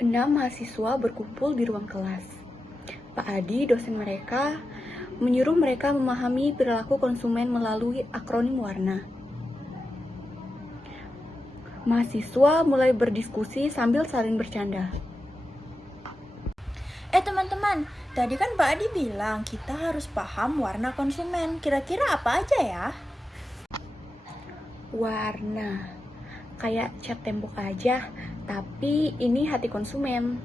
Enam mahasiswa berkumpul di ruang kelas. Pak Adi, dosen mereka, menyuruh mereka memahami perilaku konsumen melalui akronim warna. Mahasiswa mulai berdiskusi sambil saling bercanda. Teman-teman, tadi kan Pak Adi bilang kita harus paham warna konsumen. Kira-kira apa aja ya? Warna. Kayak cat tembok aja, tapi ini hati konsumen.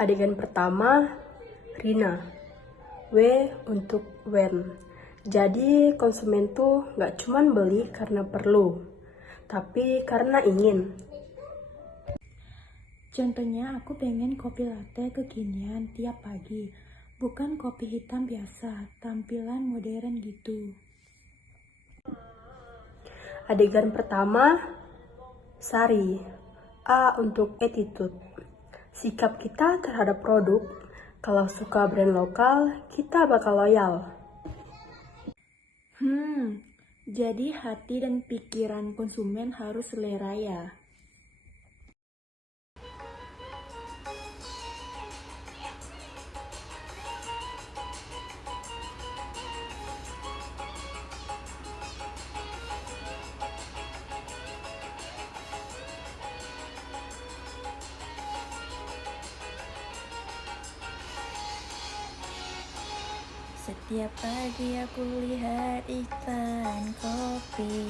Adegan pertama, Rina. W untuk when. Jadi konsumen tuh gak cuman beli karena perlu, tapi karena ingin. Contohnya aku pengen kopi latte kekinian tiap pagi, bukan kopi hitam biasa, tampilan modern gitu. Adegan pertama, Sari. A untuk attitude. Sikap kita terhadap produk. Kalau suka brand lokal, kita bakal loyal. Jadi hati dan pikiran konsumen harus selera ya. Setiap pagi aku lihat iklan kopi,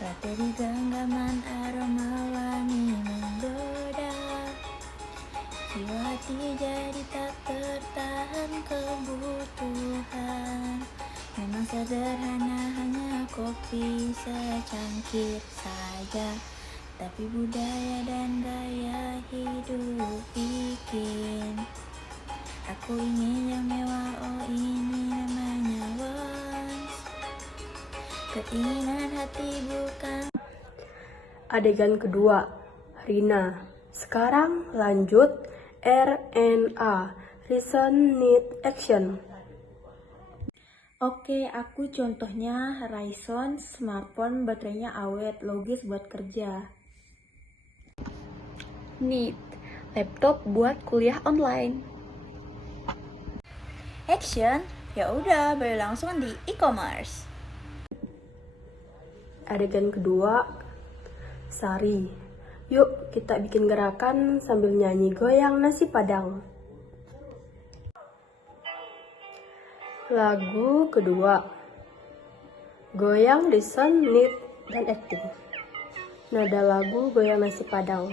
latte di genggaman aroma wangi menggoda. Jiwa hati jadi tak tertahan kebutuhan. Memang sederhana, hanya kopi secangkir saja, tapi budaya dan gaya hidup bikin aku ingin yang mewah. Oh, ini namanya wants. Keinginan hati bukan. Adegan kedua, Rina. Sekarang lanjut RNA, Reason Need Action. Oke, aku contohnya Ryzen smartphone baterainya awet, logis buat kerja. Need laptop buat kuliah online. Action, ya udah beli langsung di e-commerce. Adegan kedua, Sari. Yuk kita bikin gerakan sambil nyanyi goyang nasi padang. Lagu kedua, goyang, listen, need, dan acting. Nada lagu goyang nasi padang.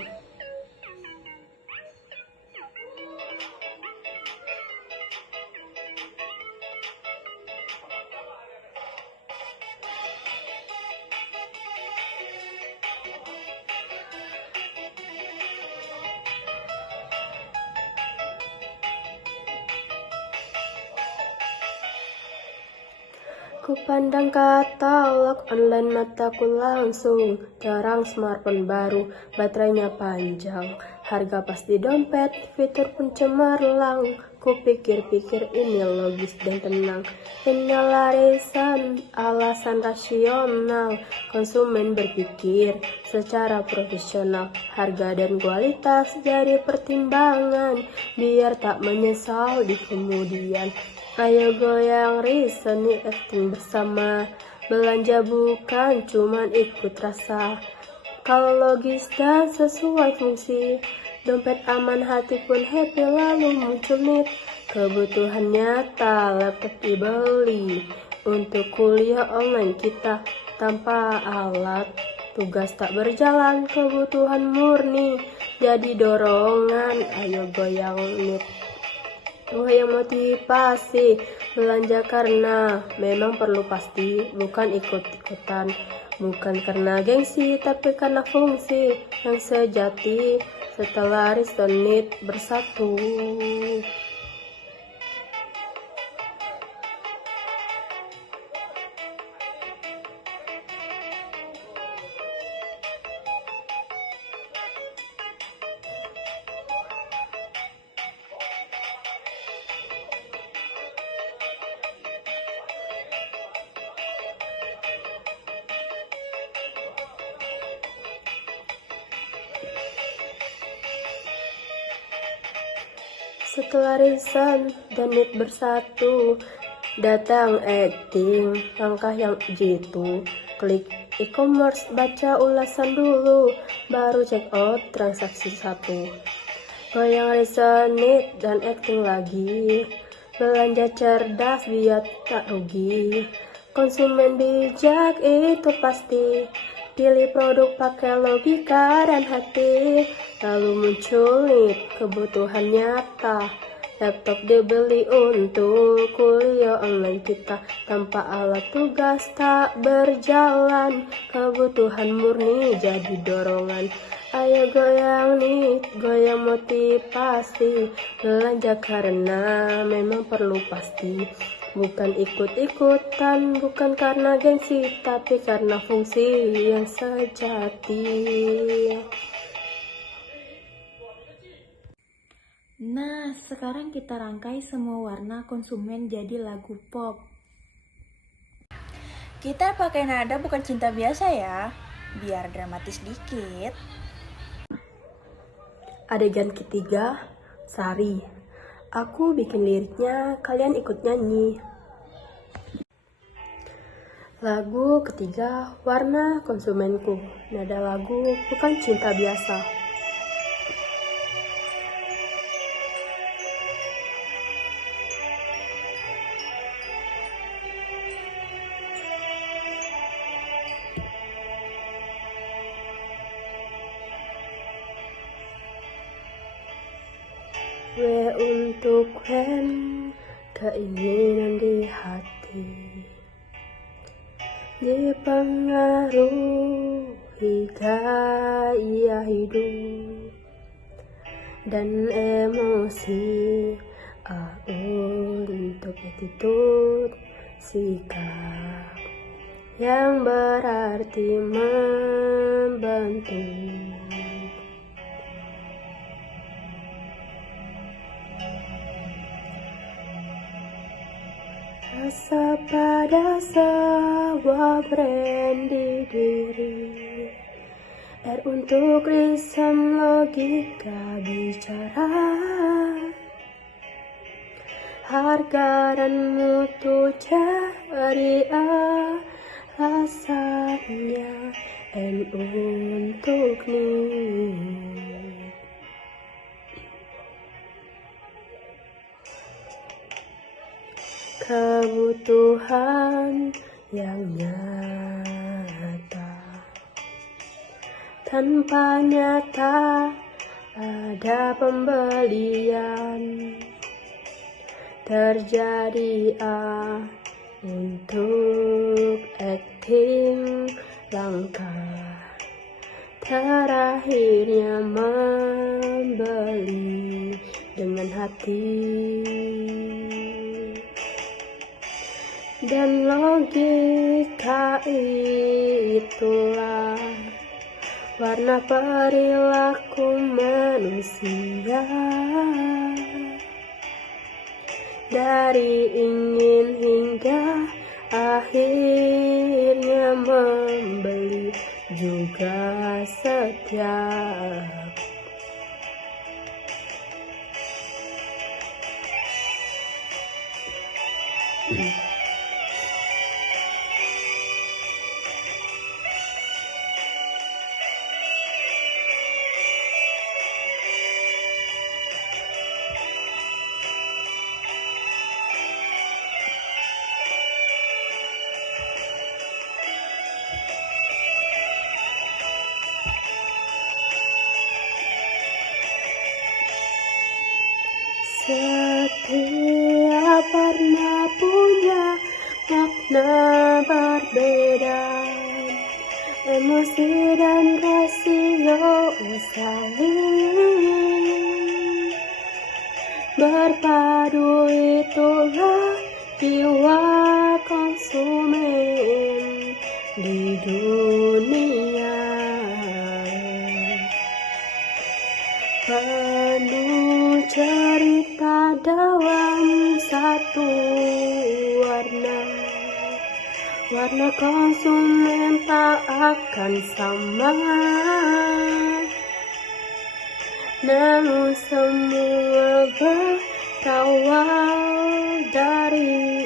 Ku pandang katalog online, mataku langsung jarang smartphone baru, baterainya panjang, harga pas di dompet, fitur pun cemerlang. Ku pikir-pikir ini logis dan tenang, inilah reason, alasan rasional. Konsumen berpikir secara profesional, harga dan kualitas jadi pertimbangan, biar tak menyesal di kemudian. Ayo goyang, reason, acting bersama. Belanja bukan cuman ikut rasa, kalau logis dan sesuai fungsi. Dompet aman, hati pun happy, lalu muncul need. Kebutuhan nyata, laptop dibeli. Untuk kuliah online kita tanpa alat, tugas tak berjalan, kebutuhan murni jadi dorongan. Ayo goyang need. Goyang motivasi, belanja karena memang perlu pasti, bukan ikut-ikutan. Bukan karena gengsi, tapi karena fungsi yang sejati. Setelah reason need bersatu. Setelah Risen dan Nit bersatu, datang acting, langkah yang jitu. Klik e-commerce, baca ulasan dulu, baru check out transaksi satu. Goyang Risen, Nit dan acting lagi. Belanja cerdas biar tak rugi. Konsumen bijak itu pasti. Pilih produk pakai logika dan hati. Lalu muncul nih kebutuhan nyata. Laptop dibeli untuk kuliah online kita. Tanpa alat tugas tak berjalan. Kebutuhan murni jadi dorongan. Ayo goyang nih, goyang motivasi. Belanja karena memang perlu pasti. Bukan ikut-ikutan, bukan karena gengsi, tapi karena fungsi yang sejati. Nah, sekarang kita rangkai semua warna konsumen jadi lagu pop. Kita pakai nada bukan cinta biasa ya, biar dramatis dikit. Adegan ketiga, Sari. Aku bikin liriknya, kalian ikut nyanyi. Lagu ketiga, warna konsumenku. Nada lagu bukan cinta biasa. W untuk Wen, keinginan di hati. Dipengaruhi gaya hidup dan emosi. A untuk attitude, sikap yang berarti membantu. Rasa pada sebuah brand di diri. R untuk reason, logika bicara. Harga dan mutu jadi alasannya. N untuk nih. Kebutuhan yang nyata, tanpa nyata ada pembelian. Terjadi untuk acting langkah terakhirnya membeli dengan hati. Dan logika itulah warna perilaku manusia. Dari ingin hingga akhirnya membeli juga setiap. Setiap warna punya makna berbeda. Emosi dan rasio saling berpadu, itulah jiwa konsumen di dunia. Penuh cerita dalam satu warna. Warna konsumen tak akan sama. namun semua berawal dari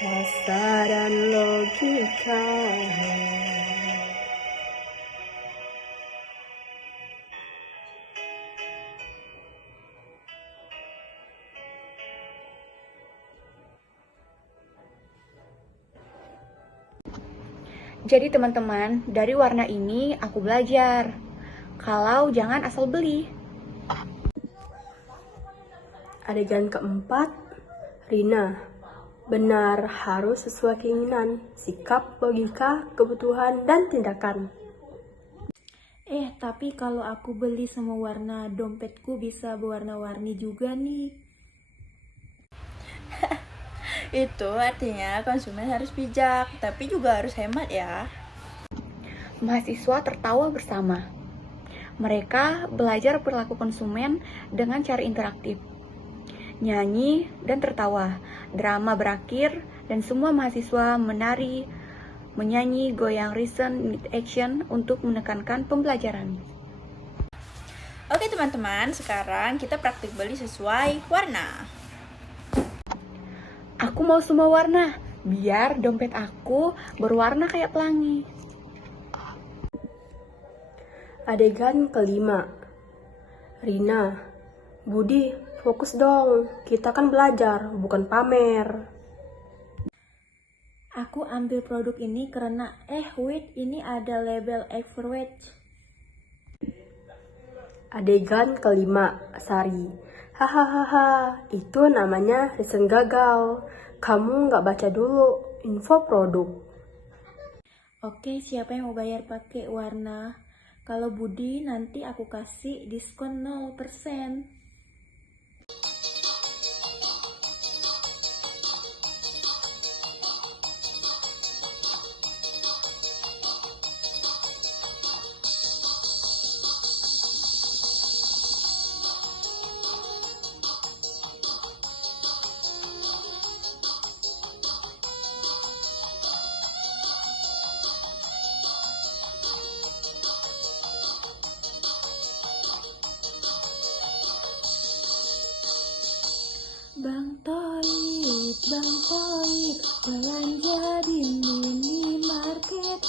rasa dan logika. Jadi teman-teman, dari warna ini aku belajar kalau jangan asal beli. Adegan keempat, Rina. Benar harus sesuai keinginan, sikap, logika, kebutuhan, dan tindakan. Tapi kalau aku beli semua warna, dompetku bisa berwarna-warni juga nih. Itu artinya konsumen harus bijak, tapi juga harus hemat ya. Mahasiswa tertawa bersama. Mereka belajar perilaku konsumen dengan cara interaktif. Nyanyi dan tertawa. Drama berakhir dan semua mahasiswa menari, menyanyi goyang reason need action untuk menekankan pembelajaran. Oke teman-teman, sekarang kita praktik beli sesuai warna. Aku mau semua warna, biar dompet aku berwarna kayak pelangi. Adegan kelima, Rina. Budi, fokus dong, kita kan belajar, bukan pamer. Aku ambil produk ini karena, wait, ini ada label Average. Adegan kelima, Sari. Hahaha, itu namanya reason gagal. Kamu nggak baca dulu info produk. Oke, siapa yang mau bayar pakai warna? Kalau Budi, nanti aku kasih diskon 0%. Bang Toib, belanja di minimarket.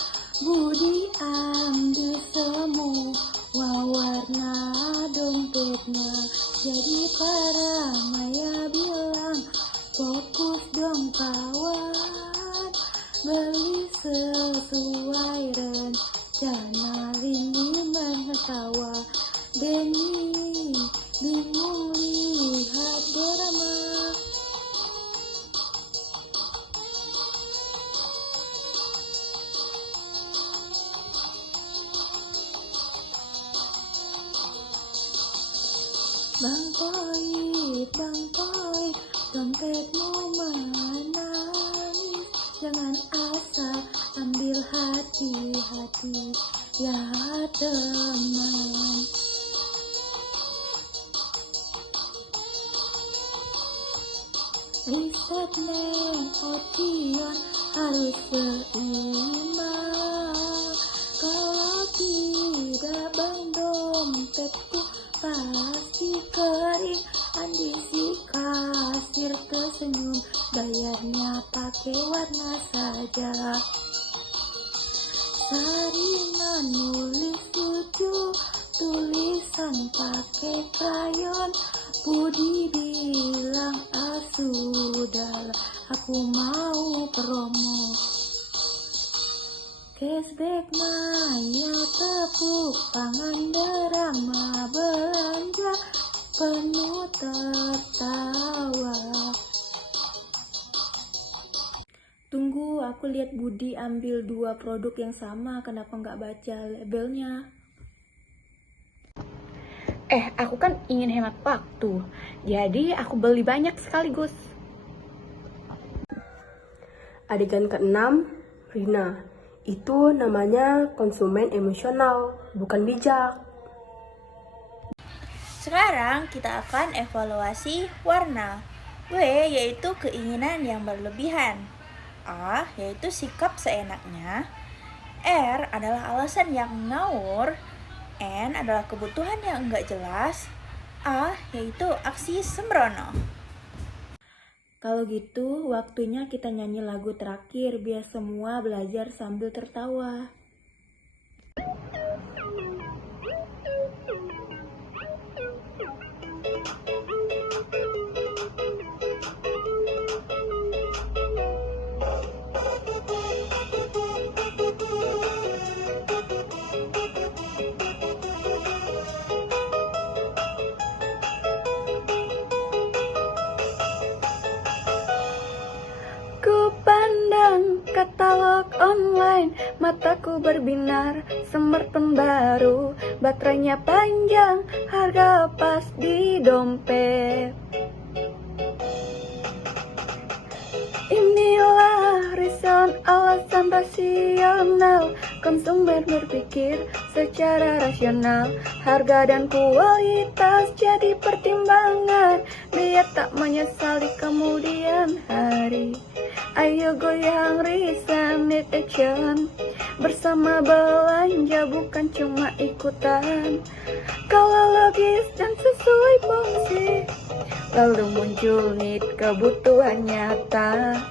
Budi ambil semua warna dompetnya. Jadi para Maya bilang, fokus dong kawan, beli sesuai rencana. Lini mengetawa, Denny bingung lihat drama. Bang Toy, dompetmu mana nih? Jangan asal ambil, hati-hati ya teman. Riset neng Otion harus seimbang. Kalau tidak bang, dompetku pasti kering. Andi si kasir tersenyum, bayarnya pakai warna saja. Sari menulis lucu, tulisan pakai krayon. Budi bilang, sudahlah, aku mau promo. Cashback Maya, tepuk tangan, drama belanja penuh tertawa. Tunggu, aku lihat Budi ambil 2 produk yang sama, kenapa nggak baca labelnya? Aku kan ingin hemat waktu, jadi aku beli banyak sekaligus. Adegan keenam, Rina. Itu namanya konsumen emosional, bukan bijak. Sekarang kita akan evaluasi warna. W yaitu keinginan yang berlebihan. A yaitu sikap seenaknya. R adalah alasan yang ngawur. N adalah kebutuhan yang enggak jelas. A yaitu aksi sembrono. Kalau gitu, waktunya kita nyanyi lagu terakhir biar semua belajar sambil tertawa. Ku pandang katalog online, mataku berbinar, smartphone baru, baterainya panjang, harga pas di dompet. Inilah reason alasan rasional, konsumen berpikir secara rasional, harga dan kualitas jadi pertimbangan, biar tak menyesali kemudian hari. Ayo goyang reason, need action, bersama belanja bukan cuma ikutan. Kalau logis dan sesuai fungsi, lalu muncul need kebutuhan nyata.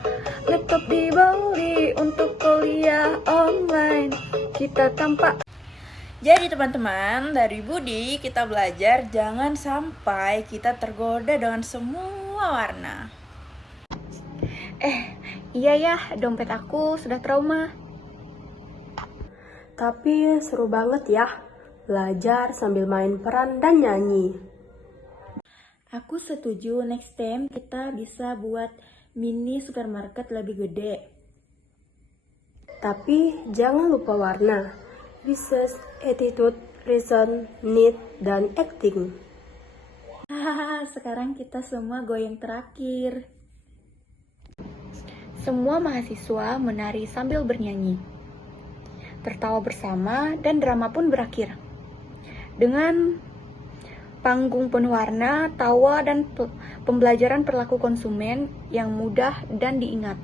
Laptop dibeli untuk kuliah online, kita tampak. Jadi teman-teman, dari Budi kita belajar jangan sampai kita tergoda dengan semua warna. Iya ya, dompet aku sudah trauma. Tapi seru banget ya, belajar sambil main peran dan nyanyi. Aku setuju, next time kita bisa buat mini supermarket lebih gede. Tapi jangan lupa warna, business, attitude, reason, need, dan acting. Hahaha, sekarang kita semua goyang terakhir. Semua mahasiswa menari sambil bernyanyi, tertawa bersama, dan drama pun berakhir. Dengan panggung penuh warna, tawa, dan pembelajaran perilaku konsumen yang mudah dan diingat.